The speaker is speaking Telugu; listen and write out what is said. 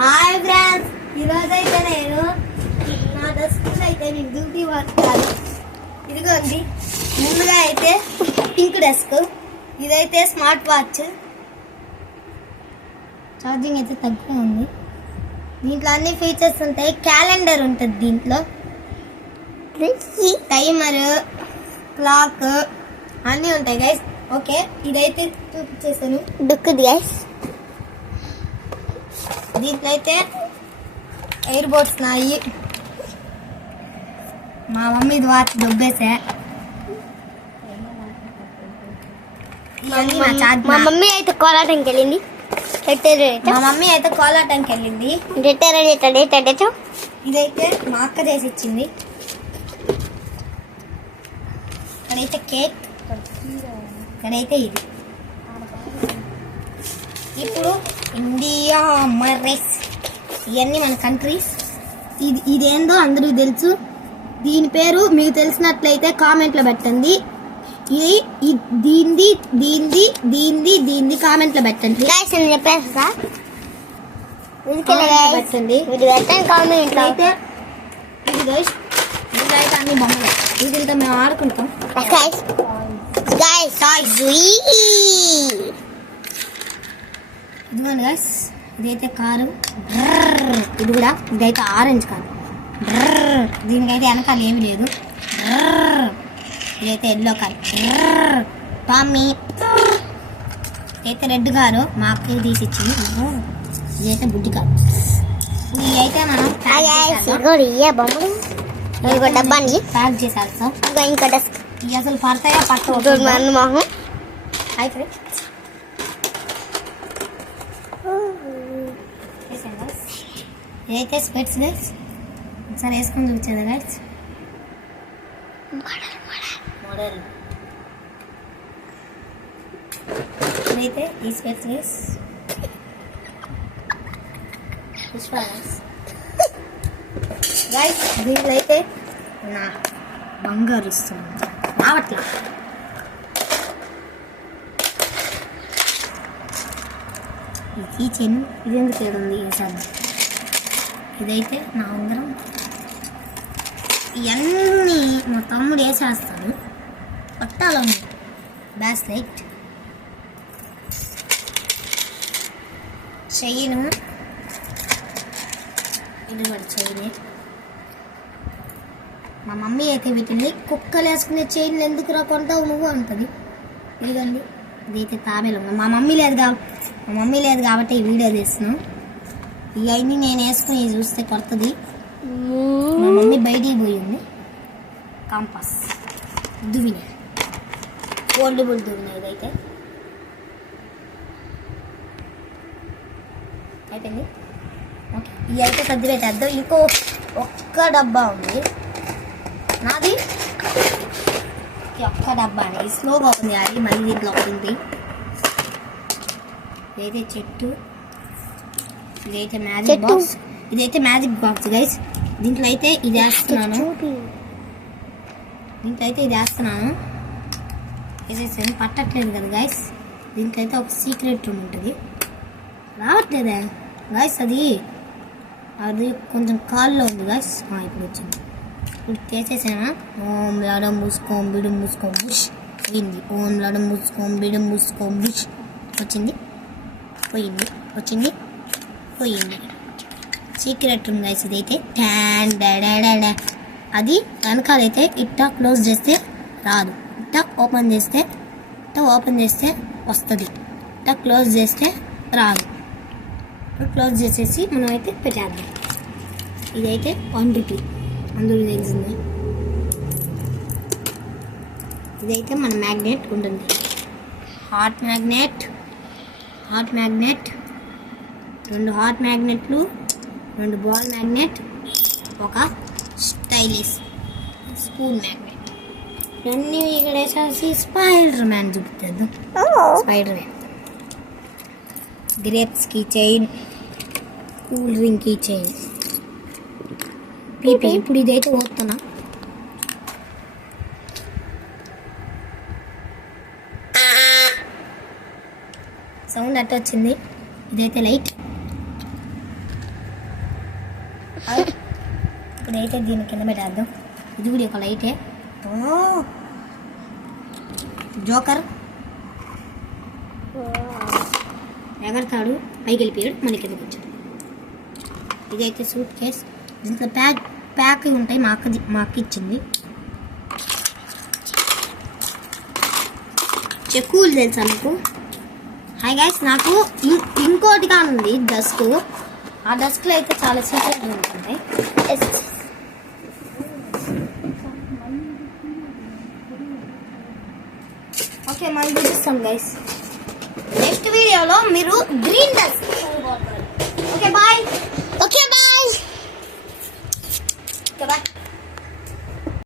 హాయ్ ఫ్రెండ్స్, ఈరోజు అయితే నేను నా డస్క్ అయితే మీకు డ్యూటీ పడతాను. ఇదిగోండి, ముందుగా అయితే పింక్ డెస్క్, ఇదైతే స్మార్ట్ వాచ్. ఛార్జింగ్ అయితే తక్కువ ఉంది. దీంట్లో అన్ని ఫీచర్స్ ఉంటాయి. క్యాలెండర్ ఉంటుంది దీంట్లో, టైమర్, క్లాక్ అన్నీ ఉంటాయి గైస్. ఓకే, ఇదైతే చూపించేసాను. దుక్కుది గైస్. దీంట్లో అయితే ఎయిర్ బోట్స్ నాయి. మా మమ్మీ వాచ్ దొబ్బేసా. మా మమ్మీ అయితే కోలాటానికి వెళ్ళింది. ఇదైతే మా అక్క చేసి ఇచ్చింది. ఇక్కడైతే కేక్, ఇక్కడైతే ఇది. ఇప్పుడు ఇండియా మరేస్, ఇవన్నీ మన కంట్రీస్. ఇదేందో అందరికీ తెలుసు. దీని పేరు మీకు తెలిసినట్లయితే కామెంట్లో పెట్టండి. ఇది దీంది దీంది దీంది దీంది కామెంట్లో పెట్టండి. చెప్పేస్తా పెట్టండి. కామెంట్ అయితే ఇది గైస్, ఇదైతే అన్ని బొమ్మలు. వీటితో మేము ఆడుకుంటాం. ఇదిగోండి గైస్, ఇదైతే కారు. ఇది కూడా, ఇదైతే ఆరెంజ్ కారు. దీనికైతే వెనకాల ఏమి లేదు. ఇదైతే ఎల్లో కారు. టామీ. ఇదైతే రెడ్ కారు, మా అక్కకి తీసి ఇచ్చింది. ఇదైతే బుడ్డి కారు. ఇవి అయితే మనం డబ్బాని ప్యాక్ చేసేస్తాం. ఇంకా ఇవి అసలు పడతాయా పట్టు. హాయ్ ఫ్రెండ్స్, ఇదైతే స్పెట్స్ గైస్. ఒకసారి వేసుకొని చూపించేదా గైస్? మోడల్. ఇదైతే ఈ స్పెట్స్ గైస్. పుష్ప గైస్. దీంట్లో అయితే నా బంగారు ఇస్తుంది రావట్లా. ఈ కీచెన్ ఇది ఎందుకు ఉంది ఈసారి. ఇదైతే నా ఉంగరం. ఇవన్నీ మా తమ్ముడు వేసేస్తాడు. పట్టాలని బ్రాస్లెట్, చైను. ఇది కూడా చైన్. మా మమ్మీ అయితే వీటిని కుక్కలు వేసుకునే చైన్లు ఎందుకు రాకుంటావు నువ్వు అంటుంది. ఇదిగండి, ఇదైతే తాబేలు. మా మమ్మీ లేదు కాబట్టి ఈ వీడియో తీస్తున్నాం. ఇవన్నీ నేను వేసుకుని చూస్తే కొడుతుంది. మా మమ్మీ బయటికి పోయింది. కాంపాస్, దువ్విన, ఫోల్డబుల్ దువ్విన. ఇదైతే అయిపోయింది. ఓకే, ఇవి అయితే సర్ది పెట్టేద్దాం. ఇంకో ఒక్క డబ్బా ఉంది నాది. ఒక్క డబ్బా అనేది స్లోగా ఉంది. అది మళ్ళీ దీంట్లో ఒకటి. ఇదైతే చెట్టు. ఇదైతే మ్యాజిక్ బాక్స్. ఇదైతే మ్యాజిక్ బాక్స్ గైస్. దీంట్లో అయితే ఇది వేస్తున్నాను. వేసేసాను. పట్టట్లేదు కదా గైస్. దీంట్లో అయితే ఒక సీక్రెట్ రూమ్ ఉంటుంది. రావట్లేదా గైస్? అది కొంచెం కాల్లో ఉంది గైస్. ఇప్పుడు వచ్చింది. ఇప్పుడు చేసేసానా? ఓం లడం మూసుకోం బిడు మూసుకోం బుష్ పోయింది. ఓం లడం మూసుకోం బిడు మూసుకోం బుష్ వచ్చింది. పోయింది. Secret room guys. ఇదైతే అది వెనకాలైతే ఇట్టా క్లోజ్ చేస్తే రాదు. ఇట్టా ఓపెన్ చేస్తే వస్తుంది. ఇట్టా క్లోజ్ చేస్తే రాదు. క్లోజ్ చేసేసి మనం అయితే పెట్టేద్దాం. ఇదైతే 1 రూపీ అందరూ తెలిసింది. ఇదైతే మన మ్యాగ్నెట్ ఉంటుంది. హాట్ మ్యాగ్నెట్, 2 హాట్ మ్యాగ్నెట్లు, 2 బాల్ మ్యాగ్నెట్, ఒక స్టైలిష్ స్పూన్ మ్యాగ్నెట్. ఇవన్నీ ఇక్కడ వేసేసి స్పైడర్ మ్యాన్ చూపిద్దాం. Spider Man. Grapes key chain, cool drink key chain. పీపీ. ఇప్పుడు ఇదైతే పోతున్నా. సౌండ్ అట్ట వచ్చింది. ఇదైతే లైట్. ఇప్పుడైతే దీని కింద పెట్టేద్దాం. ఇది కూడా ఒక లైటే. జోకర్ ఎగరతాడు, పైకి వెళ్ళిపోయాడు, మళ్ళీ కిందకి వచ్చాడు. ఇదైతే సూట్ కేస్. దీంట్లో ప్యాక్ ఉంటాయి. మా అక్క ఇచ్చింది. చెక్కులు తెలుసా మీకు? హాయ్ గైస్, నాకు ఇంకోటి కానుంది డస్క్. ఆ డస్క్లో అయితే చాలా సీక్రెట్ ఉంటాయి. ఓకే, మనం చూపిస్తాం గైస్ నెక్స్ట్ వీడియోలో. మీరు green dusk. Okay bye. Okay bye. Okay bye.